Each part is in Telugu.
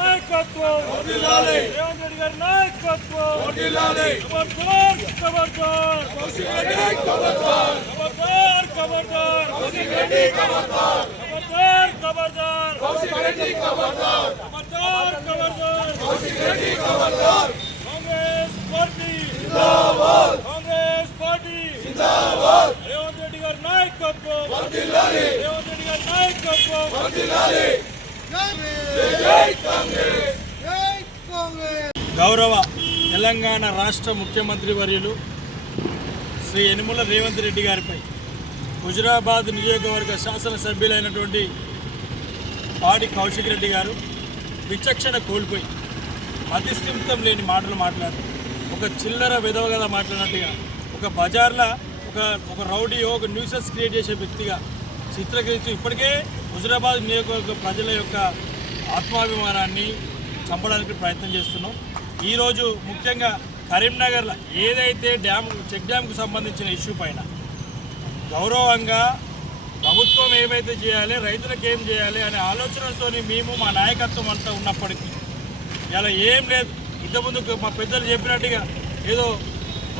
నాయకత్వం రేవంత్ రెడ్డి గారి నాయకత్వం ఖబర్దార్ ఖబర్దార్ ఖబర్దార్ ఖబర్దార్ ఖబర్దార్ ఖబర్దార్ ఖబర్దార్ ఖబర్దార్ కాంగ్రెస్ పార్టీ కాంగ్రెస్ పార్టీ రేవంత్ రెడ్డి గారి నాయకత్వం రేవంత్ రెడ్డి గారి నాయకత్వం గౌరవ తెలంగాణ రాష్ట్ర ముఖ్యమంత్రి వర్యులు శ్రీ యనుమల రేవంత్ రెడ్డి గారిపై హుజురాబాద్ నియోజకవర్గ శాసనసభ్యులైనటువంటి పాడి కౌశిక్ రెడ్డి గారు విచక్షణ కోల్పోయి అతిస్థిమితం లేని మాటలు మాట్లాడు ఒక చిల్లర విధవగల మాట్లాడినట్టుగా ఒక బజార్లో ఒక ఒక రౌడీ ఒక న్యూసెస్ క్రియేట్ చేసే వ్యక్తిగా చిత్రీకరించి ఇప్పటికే హుజరాబాద్ నియోజకవర్గ ప్రజల యొక్క ఆత్మాభిమానాన్ని చంపడానికి ప్రయత్నం చేస్తున్నాం. ఈరోజు ముఖ్యంగా కరీంనగర్లో ఏదైతే డ్యామ్ చెక్ డ్యామ్కు సంబంధించిన ఇష్యూ పైన గౌరవంగా ప్రభుత్వం ఏమైతే చేయాలి రైతులకు ఏం చేయాలి అనే ఆలోచనలతో మేము మా నాయకత్వం అంతా ఉన్నప్పటికీ ఇలా ఏం లేదు. ఇంతకుముందు మా పెద్దలు చెప్పినట్టుగా ఏదో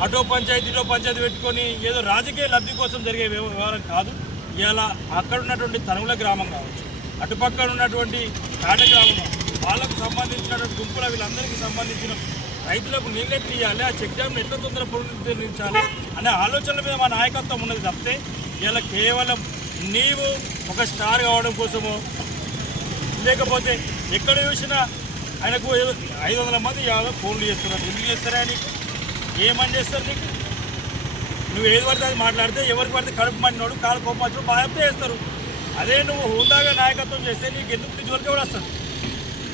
అటో పంచాయతీ ఇటో పంచాయతీ పెట్టుకొని ఏదో రాజకీయ లబ్ధి కోసం జరిగే వ్యవహారం కాదు. ఇవాళ అక్కడ ఉన్నటువంటి తనువుల గ్రామం కావచ్చు అటుపక్కన ఉన్నటువంటి కాట గ్రామం వాళ్ళకు సంబంధించినటువంటి గుంపుల వీళ్ళందరికీ సంబంధించిన రైతులకు నీళ్ళెట్లు ఇవ్వాలి ఆ చెక్ డ్యామ్ని ఎట్లా తొందర పునరుద్ధరించాలి అనే ఆలోచనల మీద మా నాయకత్వం ఉన్నది తప్పితే ఇలా కేవలం నీవు ఒక స్టార్ కావడం కోసమో లేకపోతే ఎక్కడ చూసినా ఆయనకు ఐదు వందల మంది యాదవ్ ఫోన్లు చేస్తున్నారు. ఎందుకు చేస్తారా నీకు ఏమని చేస్తారు నీకు? నువ్వు ఏది పడితే అది మాట్లాడితే ఎవరికి పడితే కడుపు మండినోడు కాలు కోపం వచ్చిన బాధ్యత చేస్తారు. అదే నువ్వు హుందాగా నాయకత్వం చేస్తే నీకు ఎందుకు నీ జోలికి కూడా వస్తుంది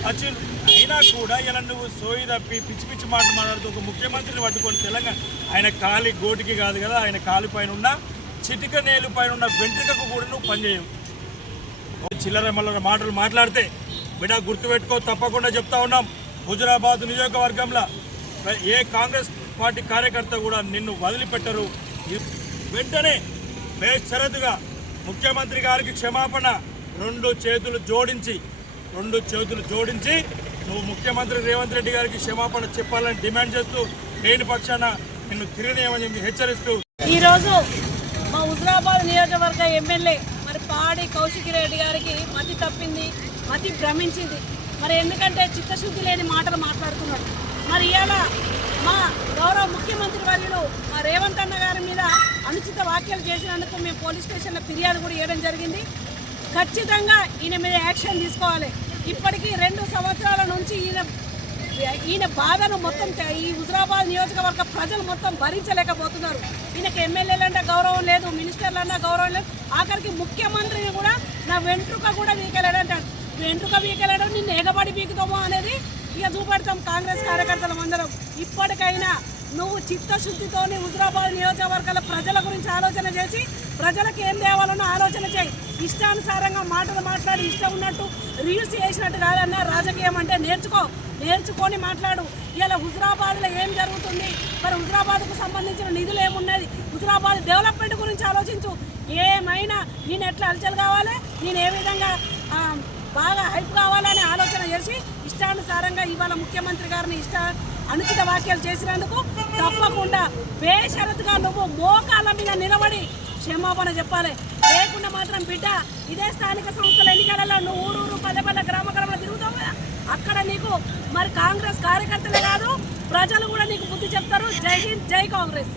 వచ్చి అయినా కూడా ఇలా నువ్వు సోయి తప్పి పిచ్చి పిచ్చి మాటలు మాట్లాడుతూ ఒక ముఖ్యమంత్రిని పట్టుకొని తెలంగాణ ఆయన కాలి గోటికి కాదు కదా ఆయన కాలు పైన ఉన్న చిటిక నేలు పైన ఉన్న వెంట్రుకకు కూడా నువ్వు పనిచేయవు చిల్లర మల్లర మాటలు మాట్లాడితే బిడ్డ గుర్తుపెట్టుకో తప్పకుండా చెప్తా ఉన్నాం. హుజరాబాద్ నియోజకవర్గంలో ఏ కాంగ్రెస్ పార్టీ కార్యకర్త కూడా నిన్ను వదిలిపెట్టరు. వెంటనే బేషరతుగా ముఖ్యమంత్రి గారికి క్షమాపణ. రెండు చేతులు జోడించి రెండు చేతులు జోడించి నువ్వు ముఖ్యమంత్రి రేవంత్ రెడ్డి గారికి క్షమాపణ చెప్పాలని డిమాండ్ చేస్తూ లేని పక్షాన నిన్ను తిరగనేమని చెప్పి హెచ్చరిస్తూ. ఈరోజు మా హుజరాబాద్ నియోజకవర్గ ఎమ్మెల్యే మరి పాడి కౌశిక్ రెడ్డి గారికి మతి తప్పింది మతి భ్రమించింది. మరి ఎందుకంటే చిత్తశుద్ధి లేని మాటలు మాట్లాడుతున్నాడు. మరి ఇవాళ మా గౌరవ ముఖ్యమంత్రి వర్యులు మా రేవంత్ అన్న గారి మీద అనుచిత వ్యాఖ్యలు చేసినందుకు మేము పోలీస్ స్టేషన్లో ఫిర్యాదు కూడా ఇవ్వడం జరిగింది. ఖచ్చితంగా ఈయన మీద యాక్షన్ తీసుకోవాలి. ఇప్పటికీ రెండు సంవత్సరాల నుంచి ఈయన ఈయన బాధను మొత్తం ఈ హుజరాబాద్ నియోజకవర్గ ప్రజలు మొత్తం భరించలేకపోతున్నారు. ఈయనకి ఎమ్మెల్యేలంటే గౌరవం లేదు మినిస్టర్లన్నా గౌరవం లేదు. ఆఖరికి ముఖ్యమంత్రిని కూడా నా వెంట్రుక కూడా వీకెళ్ళాడంటాడు వెంట్రుక వీకెళ్ళడం నిన్ను ఎగబడి వీకుతామో అనేది ఇక చూపెడతాం కాంగ్రెస్ కార్యకర్తలం అందరం ఇప్పటికైనా నువ్వు చిత్తశుద్ధితోని హుజరాబాద్ నియోజకవర్గాల ప్రజల గురించి ఆలోచన చేసి ప్రజలకు ఏం తేవాలన్న ఆలోచన చేయి. ఇష్టానుసారంగా మాటలు మాట్లాడి ఇష్టం ఉన్నట్టు రీల్స్ చేసినట్టు కాదన్న రాజకీయం అంటే నేర్చుకో నేర్చుకొని మాట్లాడు. ఇలా హుజరాబాద్లో ఏం జరుగుతుంది? మరి హుజరాబాద్కు సంబంధించిన నిధులు ఏమున్నది హుజరాబాద్ డెవలప్మెంట్ గురించి ఆలోచించు. ఏమైనా నేను ఎట్లా అలచలు కావాలి? నేను ఏ విధంగా బాగా హైప్ కావాలనే ఆలోచన చేసి ఇష్టానుసారంగా ఇవాళ ముఖ్యమంత్రి గారిని ఇష్ట అనుచిత వ్యాఖ్యలు చేసినందుకు తప్పకుండా బేషరతుగా నువ్వు మోకాళ్ళ మీద నిలబడి క్షమాపణ చెప్పాలి. లేకుండా మాత్రం బిడ్డ ఇదే స్థానిక సంస్థల ఎన్నికలలో నువ్వు ఊరూరు పల్లె పల్లె గ్రామ గ్రామంలో తిరుగుతావు కదా? అక్కడ నీకు మరి కాంగ్రెస్ కార్యకర్తలే కాదు ప్రజలు కూడా నీకు బుద్ధి చెప్తారు. జై హింద్ జై కాంగ్రెస్.